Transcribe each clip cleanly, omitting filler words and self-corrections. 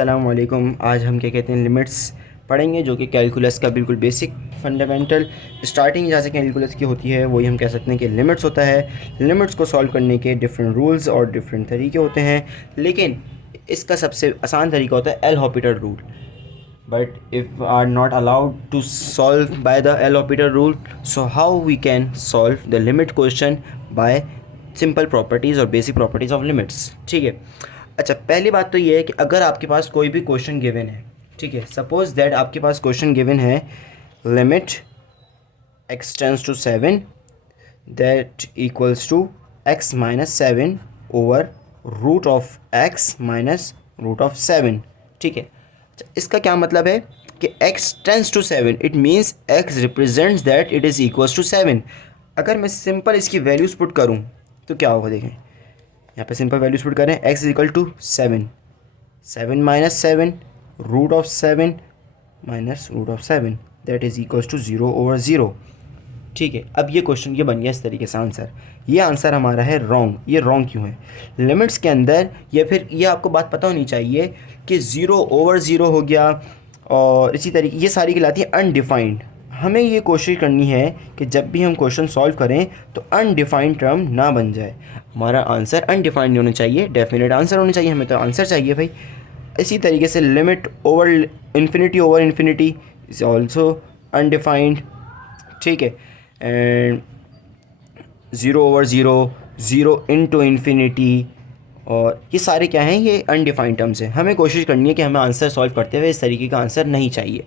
अस्सलाम वालेकुम। आज हम क्या कहते हैं लिमिट्स पढ़ेंगे, जो कि कैलकुलस का बिल्कुल बेसिक फंडामेंटल स्टार्टिंग जहाँ से कैलकुलस की होती है वही हम कह सकते हैं कि लिमिट्स होता है। लिमिट्स को सॉल्व करने के डिफरेंट रूल्स और डिफरेंट तरीके होते हैं, लेकिन इसका सबसे आसान तरीका होता है L'Hopital rule. But if are not allowed to solve by the L'Hopital rule, so how we can solve the limit question by simple properties और बेसिक प्रॉपर्टीज़ ऑफ लिमिट्स। ठीक है। अच्छा, पहली बात तो ये है कि अगर आपके पास कोई भी क्वेश्चन गिवन है, ठीक है, सपोज दैट आपके पास क्वेश्चन गिवन है limit x tends to 7 that equals to x minus 7 over root of x minus root of 7। ठीक है। अच्छा, इसका क्या मतलब है कि x tends to 7, it means x represents that it is equals to 7। अगर मैं सिंपल इसकी वैल्यूज़ पुट करूँ तो क्या होगा, देखें यहाँ पे सिंपल वैल्यूज पुट करें। x is equal to 7, 7 minus 7 root of 7 minus root of 7 that is equals to 0 over 0। ठीक है। अब ये क्वेश्चन ये बन गया इस तरीके से आंसर। ये आंसर हमारा है रॉन्ग। ये रॉन्ग क्यों है? लिमिट्स के अंदर या फिर ये आपको बात पता होनी चाहिए कि 0 ओवर 0 हो गया, और इसी तरीके ये सारी कहलाती है अनडिफाइंड। हमें ये कोशिश करनी है कि जब भी हम क्वेश्चन सॉल्व करें तो अनडिफाइंड टर्म ना बन जाए। हमारा आंसर अनडिफाइंड नहीं होना चाहिए, डेफिनेट आंसर होना चाहिए। हमें तो आंसर चाहिए भाई। इसी तरीके से limit over infinity is also undefined. ठीक है। एंड 0 ओवर 0, 0 इंटू इन्फिनिटी, और ये सारे क्या हैं, ये अनडिफाइंड टर्म्स हैं। हमें कोशिश करनी है कि हमें आंसर सॉल्व करते हुए इस तरीके का आंसर नहीं चाहिए।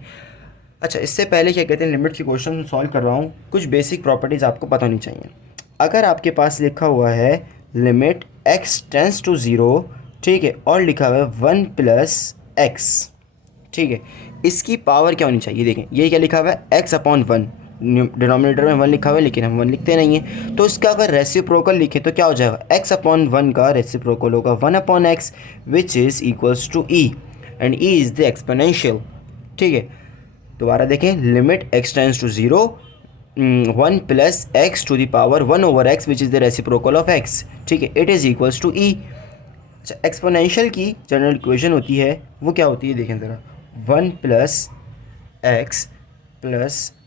अच्छा, इससे पहले क्या कहते हैं लिमिट की क्वेश्चन सॉल्व कर रहा हूँ, कुछ बेसिक प्रॉपर्टीज़ आपको पता होनी चाहिए। अगर आपके पास लिखा हुआ है लिमिट x टेंस टू 0, ठीक है, और लिखा हुआ है 1 प्लस एक्स, ठीक है, इसकी पावर क्या होनी चाहिए? देखें ये क्या लिखा हुआ है, x अपॉन 1, डिनोमिनेटर में 1 लिखा हुआ है लेकिन हम 1 लिखते नहीं हैं, तो इसका अगर रेसिप्रोकल लिखे तो क्या हो जाएगा, x अपॉन 1 का रेसिप्रोकल होगा 1 upon x, which is equals to e, and e is the exponential. ठीक है। दोबारा देखें, limit x tends to 0, 1 plus x to the power 1 over x which is the reciprocal of x, ठीक है, it is equals to e। अच्छा, exponential की general equation होती है, वो क्या होती है देखें ज़रा, 1 plus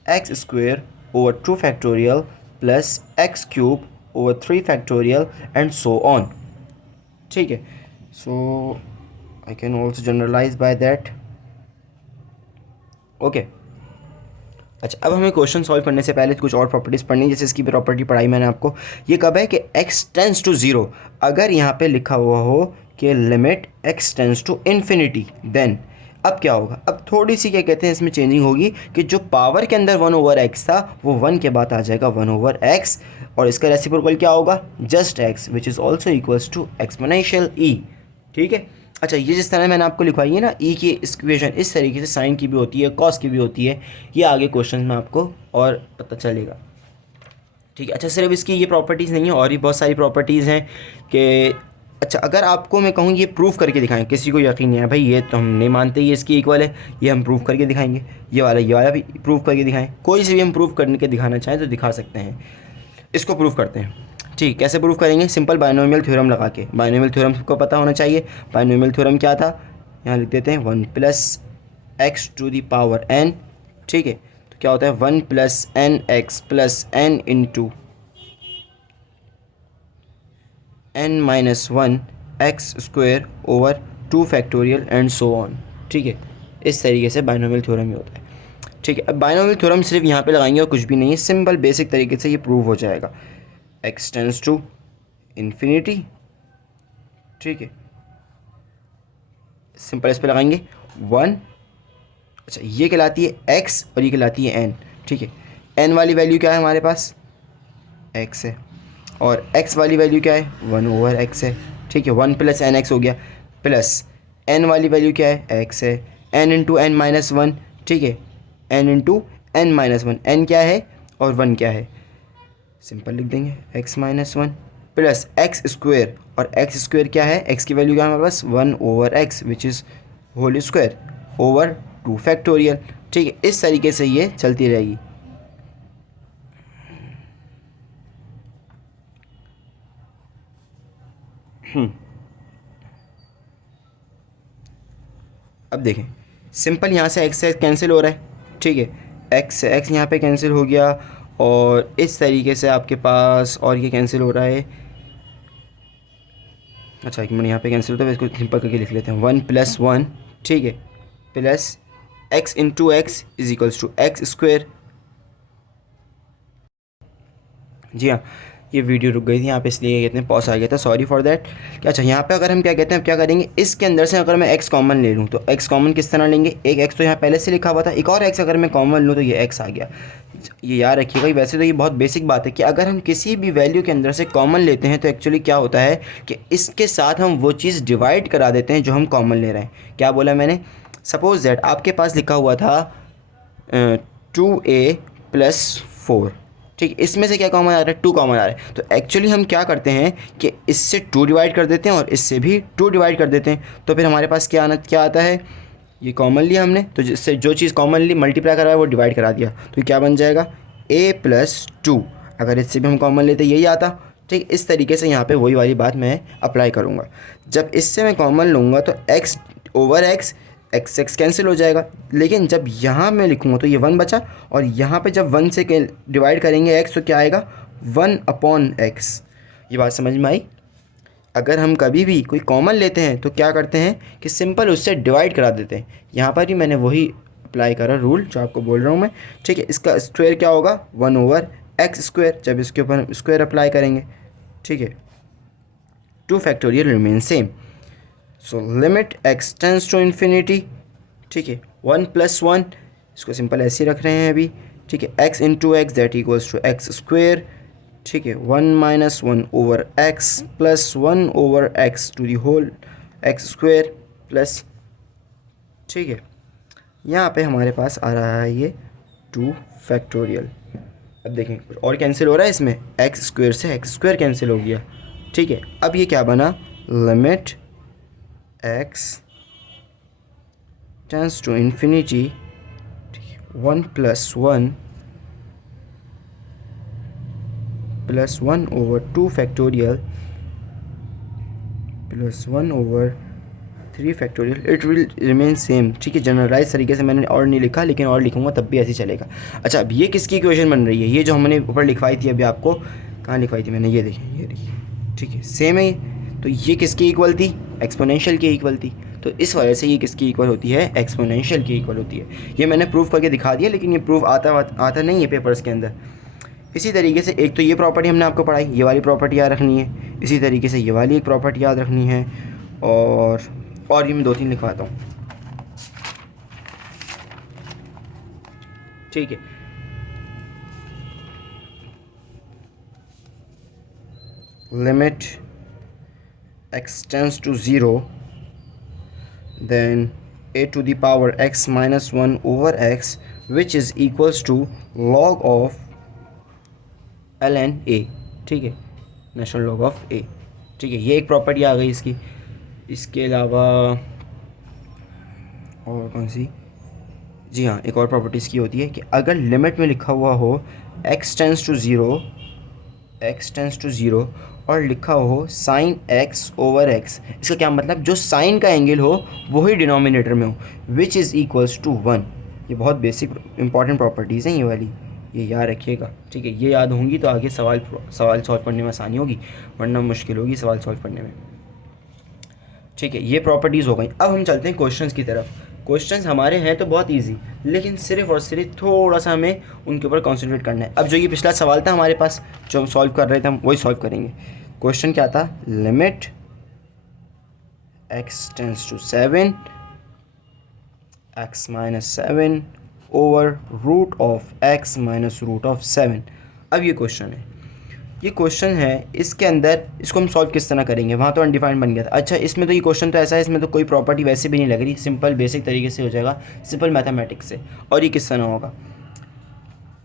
x square over 2 factorial plus x cube over 3 factorial and so on. ठीक है। So I can also generalize by that. Okay. अच्छा, अब हमें क्वेश्चन सॉल्व करने से पहले कुछ और प्रॉपर्टीज़ पढ़नी है। जैसे इसकी भी प्रॉपर्टी पढ़ाई मैंने आपको। ये कब है कि x टेंस टू 0, अगर यहाँ पे लिखा हुआ हो कि limit x tends to infinity, then अब क्या होगा, अब थोड़ी सी क्या कहते हैं इसमें चेंजिंग होगी कि जो पावर के अंदर 1 ओवर एक्स था वो 1 के बाद आ जाएगा 1 ओवर एक्स, और इसका रेसिप्रोकल क्या होगा, just x, which is also equals to exponential e। ठीक है। अच्छा, ये जिस तरह मैंने आपको लिखवाई है ना ई की इक्वेशन, इस तरीके से साइन की भी होती है, कॉस की भी होती है। ये आगे क्वेश्चन में आपको और पता चलेगा। ठीक है। अच्छा, सिर्फ इसकी ये प्रॉपर्टीज़ नहीं है, और भी बहुत सारी प्रॉपर्टीज़ हैं कि अच्छा, अगर आपको मैं कहूँ ये प्रूफ करके दिखाएं, किसी को यकीन नहीं है भाई ये तो हम नहीं मानते ये इसकी इक्वल है, ये हम प्रूफ करके दिखाएंगे, ये वाला भी प्रूफ करके दिखाएं, कोई से भी हम प्रूफ करने के दिखाना चाहें तो दिखा सकते हैं। इसको प्रूफ करते हैं। ठीक, कैसे प्रूफ करेंगे? सिंपल बाइनोमियल थ्योरम लगा के। बाइनोमियल थ्योरम को पता होना चाहिए। बाइनोमियल थ्योरम क्या था, यहाँ लिख देते हैं 1 plus x to the power n। ठीक है, तो क्या होता है 1 plus n x plus n into n minus 1 x square over 2 factorial and so on. ठीक है, इस तरीके से बाइनोमियल थ्योरम ही होता है। ठीक है। अब बाइनोमियल थ्योरम सिर्फ यहाँ पे लगाएंगे और कुछ भी नहीं है, सिंपल बेसिक तरीके से ये प्रूव हो जाएगा। x टेंस टू इन्फिनिटी, ठीक है, सिंपल इस पे लगाएंगे 1। अच्छा, ये कहलाती है x और ये कहलाती है n। ठीक है। n वाली वैल्यू क्या है हमारे पास, x है, और x वाली वैल्यू क्या है, 1 ओवर x है। ठीक है, 1 प्लस एन एक्स हो गया, प्लस n वाली वैल्यू क्या है, x है, n इंटू एन माइनस 1। ठीक है, n into n minus 1, n क्या है और 1 क्या है, सिंपल लिख देंगे x minus 1 plus x square, और एक्स स्क्वेयर क्या है, x की वैल्यू क्या है हमारे पास, 1 over x which is whole square over 2 factorial. ठीक है, इस तरीके से ये चलती रहेगी। अब देखें सिंपल यहाँ से एक्स से कैंसिल हो रहा है, ठीक है, एक्स से एक्स यहाँ पे कैंसिल हो गया, और इस तरीके से आपके पास और ये कैंसिल हो रहा है। अच्छा एक मिनट, यहाँ पे कैंसिल होता है, इसको सिंपल करके लिख लेते हैं, 1+1, ठीक है, plus x into x is equals to x square. जी हाँ, ये वीडियो रुक गई थी यहाँ पे, इसलिए कहते हैं पॉज आ गया था, सॉरी फॉर दैट। क्या अच्छा यहाँ पे अगर हम क्या कहते हैं, अब क्या करेंगे, इसके अंदर से अगर मैं एक्स कॉमन ले लूँ तो एक्स कॉमन किस तरह लेंगे, एक एक्स तो यहाँ पहले से लिखा हुआ था, एक और एक्स अगर मैं कॉमन लूँ तो ये एक्स आ गया। ये याद रखिएगा, वैसे तो ये बहुत बेसिक बात है कि अगर हम किसी भी वैल्यू के अंदर से कॉमन लेते हैं तो एक्चुअली क्या होता है कि इसके साथ हम वो चीज़ डिवाइड करा देते हैं जो हम कॉमन ले रहे हैं। क्या बोला मैंने, सपोज दैट आपके पास लिखा हुआ था 2a+4, ठीक, इसमें से क्या कॉमन आ रहा है, 2 कॉमन आ रहा है, तो एक्चुअली हम क्या करते हैं कि इससे 2 डिवाइड कर देते हैं और इससे भी 2 डिवाइड कर देते हैं, तो फिर हमारे पास क्या आता है, ये कॉमन लिया हमने तो जिससे जो चीज़ कॉमन ली मल्टीप्लाई करा है वो डिवाइड करा दिया, तो क्या बन जाएगा a+2। अगर इससे भी हम कॉमन लेते यही आता, ठीक, इस तरीके से यहाँ पे वही वाली बात मैं अप्लाई करूँगा। जब इससे मैं कॉमन लूँगा तो x over x, x x cancel हो जाएगा, लेकिन जब यहाँ मैं लिखूँगा तो ये 1 बचा, और यहाँ पे जब 1 से डिवाइड करेंगे x तो क्या आएगा, 1/x। ये बात समझ में आई। अगर हम कभी भी कोई कॉमन लेते हैं तो क्या करते हैं कि सिंपल उससे डिवाइड करा देते हैं। यहाँ पर भी मैंने वही अप्लाई करा रूल जो आपको बोल रहा हूँ मैं, ठीक है। इसका स्क्वायर क्या होगा, 1/x², जब इसके ऊपर स्क्वायर अप्लाई करेंगे, ठीक है, 2 factorial remain same. So limit x tends to infinity, ठीक है, 1+1, इसको सिंपल ऐसे ही रख रहे हैं अभी, ठीक है, x into x that equals to x², ठीक है, 1-1/x plus 1/x to the whole x², plus, ठीक है, यहाँ पे हमारे पास आ रहा है ये 2 फैक्टोरियल। अब देखें कुछ और कैंसिल हो रहा है इसमें, x² से x² कैंसिल हो गया, ठीक है। अब ये क्या बना, limit x tends to infinity, 1+1 plus 1/2 factorial plus 1/3 factorial, it will remain same, ठीक है। जनरलाइज तरीके से मैंने और नहीं लिखा, लेकिन और लिखूंगा तब भी ऐसे ही चलेगा। अच्छा अब ये किसकी इक्वेशन बन रही है, ये जो हमने ऊपर लिखवाई थी अभी आपको, कहाँ लिखवाई थी मैंने, ये देखिए, ये देखिए, ठीक है, सेम है। तो ये किसकी इक्वल थी, एक्सपोनेंशियल की इक्वल थी, तो इस वजह से ये किसकी इक्वल होती है, एक्सपोनेंशियल की इक्वल होती है। ये मैंने प्रूफ करके दिखा दिया, लेकिन ये प्रूफ आता नहीं है पेपर्स के अंदर। इसी तरीके से एक तो ये प्रॉपर्टी हमने आपको पढ़ाई, ये वाली प्रॉपर्टी याद रखनी है, इसी तरीके से ये वाली एक प्रॉपर्टी याद रखनी है, और ये मैं 2-3 लिखवाता हूँ, ठीक है। Limit x tends to 0 then a to the power x minus 1/x which is equals to log of ln a, ठीक है, नेचुरल लॉग ऑफ a, ठीक है। ये एक प्रॉपर्टी आ गई इसकी। इसके अलावा और कौन सी, जी हाँ, एक और प्रॉपर्टी इसकी होती है कि अगर लिमिट में लिखा हुआ हो x टेंस टू ज़ीरो और लिखा हो साइन x/x, इसका क्या मतलब, जो साइन का एंगल हो वही डिनोमिनेटर में हो, विच इज़ इक्वल्स टू 1। ये बहुत बेसिक इंपॉर्टेंट प्रॉपर्टीज़ हैं ये वाली, ये याद रखिएगा, ठीक है। ये याद होंगी तो आगे सवाल सॉल्व करने में आसानी होगी, वरना मुश्किल होगी सवाल सॉल्व करने में, ठीक है। ये प्रॉपर्टीज़ हो गई। अब हम चलते हैं क्वेश्चंस की तरफ। क्वेश्चंस हमारे हैं तो बहुत इजी, लेकिन सिर्फ और सिर्फ थोड़ा सा हमें उनके ऊपर कॉन्सेंट्रेट करना है। अब जो ये पिछला सवाल था हमारे पास जो हम सॉल्व कर रहे थे, हम वही सॉल्व करेंगे। क्वेश्चन क्या था, limit x tends to 7 x minus 7 over root of x minus root of 7। अब ये क्वेश्चन है, ये क्वेश्चन है, इसके अंदर इसको हम सॉल्व किस तरह करेंगे, वहाँ तो अनडिफाइंड बन गया था। अच्छा इसमें तो ये क्वेश्चन तो ऐसा है, इसमें तो कोई प्रॉपर्टी वैसे भी नहीं लग रही, सिंपल बेसिक तरीके से हो जाएगा, सिंपल मैथमेटिक्स से। और ये किस तरह होगा,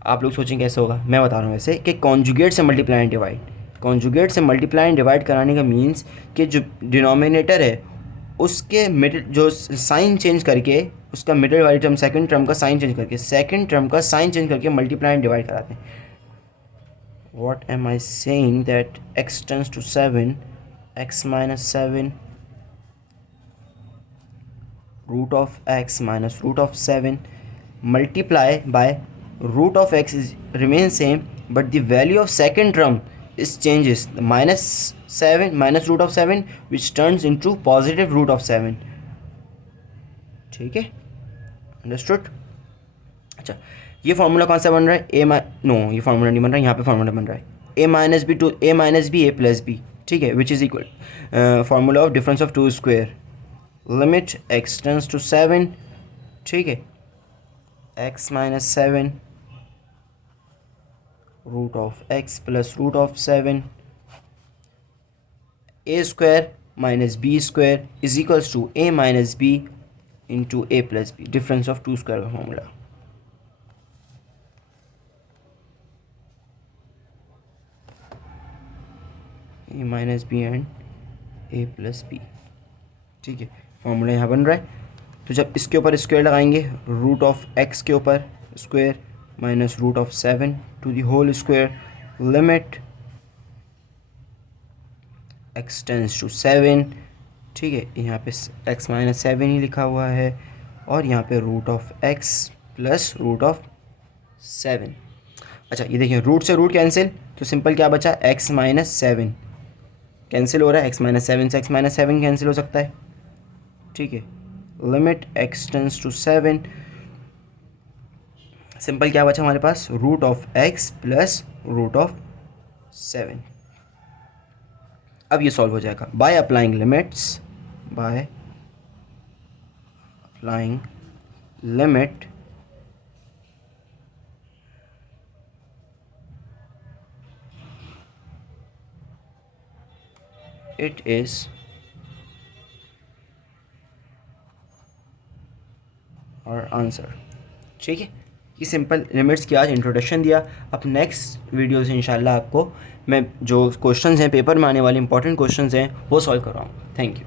आप लोग सोचेंगे कैसे होगा, मैं बता रहा हूँ वैसे कि कॉन्जुगेट से मल्टीप्लाई एंड डिवाइड, कॉन्जुगेट से मल्टीप्लाई एंड डिवाइड कराने का मीन्स कि जो डिनोमिनेटर है उसके मिडिल जो साइन चेंज करके, उसका मिडिल वाली टर्म सेकंड टर्म का साइन चेंज करके, सेकंड टर्म का साइन चेंज करके मल्टीप्लाई एंड डिवाइड कराते हैं। What am I saying, that x tends to 7 x minus 7 root of x minus root of 7 multiply by root of x is remain same but the value of second term is changes -7 minus root of 7 which turns into positive root of 7. ठीक है, understood. अच्छा, ये formula कौन सा बन रहा है? ये फार्मूला नहीं बन रहा है, यहाँ पे फार्मूला बन रहा है a minus B to a minus B a plus B. ठीक है, which is equal formula of difference of 2 square. Limit x tends to 7. ठीक है, x minus 7 root of x plus root of 7 a square minus B square is equals to a minus B into a plus B. Difference of 2 square का formula. a minus B and a plus B. ठीक है, formula यहाँ बन रहा है. तो जब इसके ऊपर स्क्वायर लगाएंगे, रूट ऑफ x के ऊपर square minus root of 7 to the whole square. Limit x tends to 7. ठीक है, यहाँ पे x माइनस 7 ही लिखा हुआ है और यहाँ पे root of x plus root of 7. अच्छा, ये देखिए रूट से रूट कैंसिल, तो सिंपल क्या बचा? x माइनस 7 कैंसिल हो रहा है, x माइनस 7 से x माइनस 7 कैंसिल हो सकता है. ठीक है, limit x tends to 7. Simple क्या बचा हमारे पास? Root of x plus root of 7. अब ये सॉल्व हो जाएगा by applying limits. By applying limit it is our answer. ठीक है, ये सिंपल लिमिट्स की आज इंट्रोडक्शन दिया. अब नेक्स्ट वीडियो से इंशाल्लाह आपको मैं जो क्वेश्चंस हैं पेपर में आने वाले इंपॉर्टेंट क्वेश्चंस हैं वो सॉल्व करवाऊँगा. Thank you.